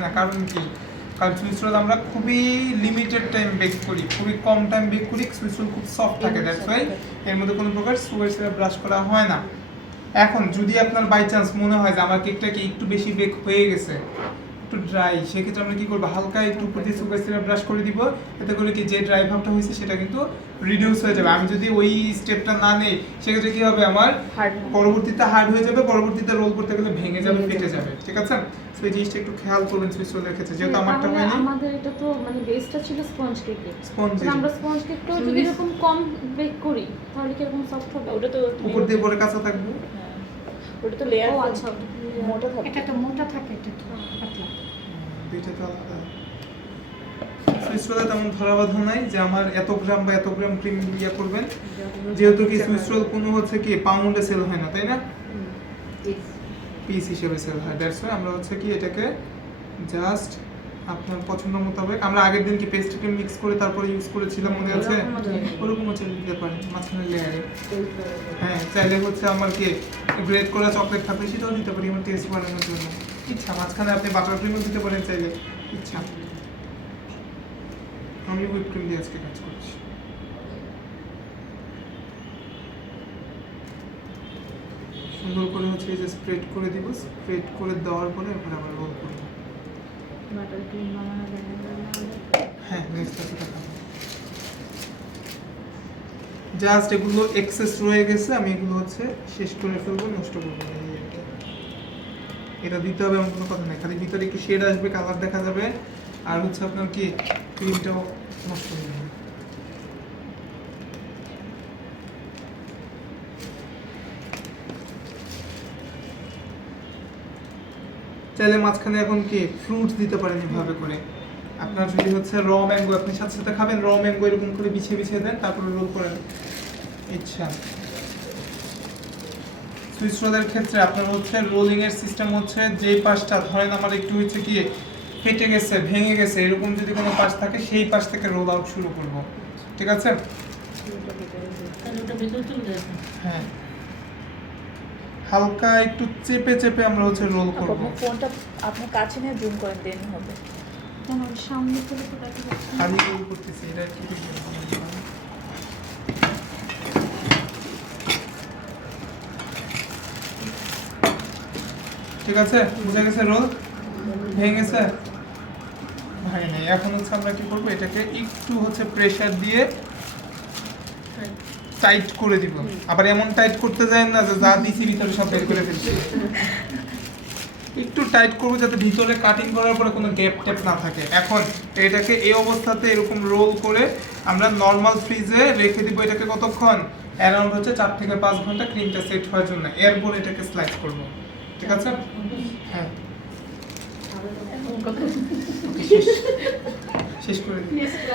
হয় না, কারণ কি? কারণ সুইচ রোল আমরা খুবই লিমিটেড টাইম বেক করি, খুবই কম টাইম বেক করি সুইচ রোল খুব সফট থাকে দ্যাটস ওয়াই এর মধ্যে কোনো প্রকার সুগার সিরাপ ব্রাশ করা হয় না। এখন যদি আপনার বাই চান্স মনে হয় যে আমার কেকটা কি একটু বেশি বেক হয়ে গেছে একটু ড্রাই সেক্ষেত্রে আমরা কি করব? হালকা একটু উপর দিয়ে সুগার সিরাপ ব্রাশ করে দিব। এতে করে কি যে ড্রাই ভাবটা হয়েছে সেটা কিন্তু রিডিউস হয়ে যাবে। আমি যদি ওই স্টেপটা না নেই সেক্ষেত্রে কি হবে আমার? পরবর্তীতে হার্ড হয়ে যাবে পরবর্তীতে রোল করতে গেলে ভেঙে যাবে ফেটে যাবে। ঠিক আছে? তো এই জিনিসটা একটু খেয়াল করবেন সুইচ রোলের ক্ষেত্রে যেহেতু আমারটা তাহলে হয়নি। আমাদের এটা তো মানে বেসটা ছিল স্পঞ্জ কেকে স্পঞ্জ আমরা স্পঞ্জ কেকটাও যদি এরকম কম বেক করি তাহলে কি এরকম সফট হবে? ওটা তো উপর দিয়ে পরে কাঁচা থাকবে। হ্যাঁ। ওটা তো লেয়ার আচ্ছা মোটা থাকে। এটা একটা মোটা থাকে এটা একটু পাতলা। দুইটা তো আলাদা। সুইচ তেমন ধরা বাঁধা নাই যে আমার এত গ্রাম বা এত গ্রাম ক্রিম ইয়ে করবেন। যেহেতু কি সুইচ রোল কোনো হচ্ছে কি পাউন্ডে সেল হয় না তাই না? পিস হিসেবে সেল হয়। দ্যাটস ওয়াই আমরা হচ্ছে কি এটাকে জাস্ট আপনার পছন্দ মোতাবেক আমরা আগের দিন কি পেস্ট ক্রিম মিক্স করে তারপরে ইউজ করেছিলাম মনে আছে? ওরকমও চেলে দিতে পারেন মাঝখানে লেয়ারে হ্যাঁ চাইলে হচ্ছে আমার কি গ্রেড করা চকলেট থাকলে সেটাও দিতে পারি আমার টেস্ট বানানোর জন্য। ইচ্ছা মাঝখানে আপনি বাটার ক্রিমও দিতে পারেন চাইলে। ইচ্ছা। আমি হুইপ ক্রিম দিয়ে আজকে কাজ করছি। সুন্দর করে হচ্ছে এই যে স্প্রেড করে দিব স্প্রেড করে দেওয়ার পরে এরপরে আবার রোল করব। বাটার ক্রিম বানানো হ্যাঁ নেক্সট আছে জাস্ট এগুলো এক্সেস রয়ে গেছে, আমি এগুলো হচ্ছে শেষ করে ফেলব, নষ্ট করব। এটা দিতে হবে এমন কোনো কথা নেই, খালি ভিতরে একটু শেড আসবে কালার দেখা যাবে, আর হচ্ছে আপনার কি ক্রিমটাও নষ্ট হয়ে যাবে। চাইলে মাঝখানে এখন কি ফ্রুটস দিতে পারেন এভাবে করে। আপনার যদি হচ্ছে র ম্যাঙ্গো আপনি সাথে সাথে খাবেন র ম্যাঙ্গো এরকম করে বিছিয়ে বিছিয়ে দেন, তারপরে রোল করেন। সুইচ রোলের ক্ষেত্রে আপনার হচ্ছে রোলিং এর সিস্টেম হচ্ছে যেই পাশটা ধরেন আমার একটু হচ্ছে কি ফেটে গেছে ভেঙে গেছে এরকম যদি কোনো পাশ থাকে সেই পাশ থেকে রোল আউট শুরু করব। ঠিক আছে? হ্যাঁ। হালকা একটু চেপে চেপে আমরা হচ্ছে রোল করব। ফোনটা আপনার কাছে নিয়ে জুম করেন দেন হবে। কেন সামনে থেকে তো দেখা যাচ্ছে না। খালি করতেছি এটা কি ঠিক আছে? বুঝে গেছে রোল? ভেঙে গেছে? ভাই, নাই, এখন হচ্ছে আমরা কি করব? এটাকে একটু হচ্ছে প্রেশার দিয়ে টাইট করে দিব। আবার এমন টাইট করতে যায় না যে যা দিছি ভিতরে সব বের করে ফেলছি। একটু টাইট করব যাতে ভিতরে কাটিং করার পরে কোনো গ্যাপ ট্যাপ না থাকে। এখন এটাকে এই অবস্থাতে এরকম রোল করে আমরা নর্মাল ফ্রিজে রেখে দিব এটাকে কতক্ষণ? অ্যারাউন্ড হচ্ছে চার থেকে পাঁচ ঘণ্টা ক্রিমটা সেট হওয়ার জন্য। এরপর এটাকে স্লাইস করব। ঠিক আছে? হ্যাঁ। শেষ। করে